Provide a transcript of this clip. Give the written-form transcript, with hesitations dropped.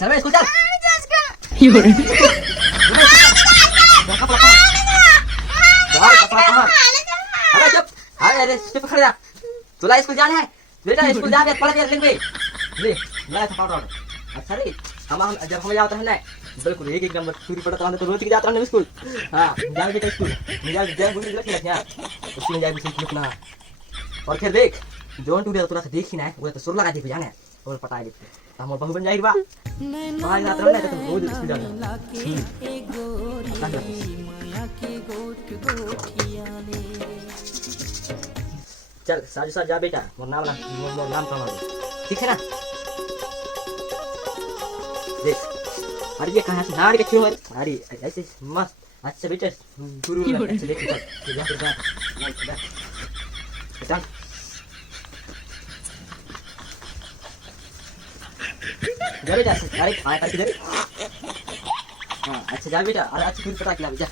चल बे स्कूल चल। अरे चुप, अरे चुप खड़े जा। तुला स्कूल जाना है बेटा, स्कूल जा, पढ़ के लिख बे। ले मैं था पाउडर। अच्छा रे, हम जब हम जाते हैं ना बिल्कुल एक नंबर पूरी पढ़ता हूं तो रोज की जाता हूं स्कूल। हां जा बेटा स्कूल, जा जा बोल लग रहा है उसमें जा बिल्कुल लिखना। और फिर देख जोन टूटे तो से देखी ना वो तो सुर लगा दी जाने और पटा दे हम बहु बन जाई बा। भाई रात रहना तो रोज स्कूल जाना। चल साजू साज जा बेटा, मोर नाम कमा दे, ठीक है ना। देख अरे ये कहाँ से झाड़ के क्यों, अरे ऐसे मस्त। अच्छा बेटा शुरू से देख चल जा बेटा। अरे आया करके दे। हाँ अच्छा जा बेटा, अरे अच्छा फिर पटा खिला जा।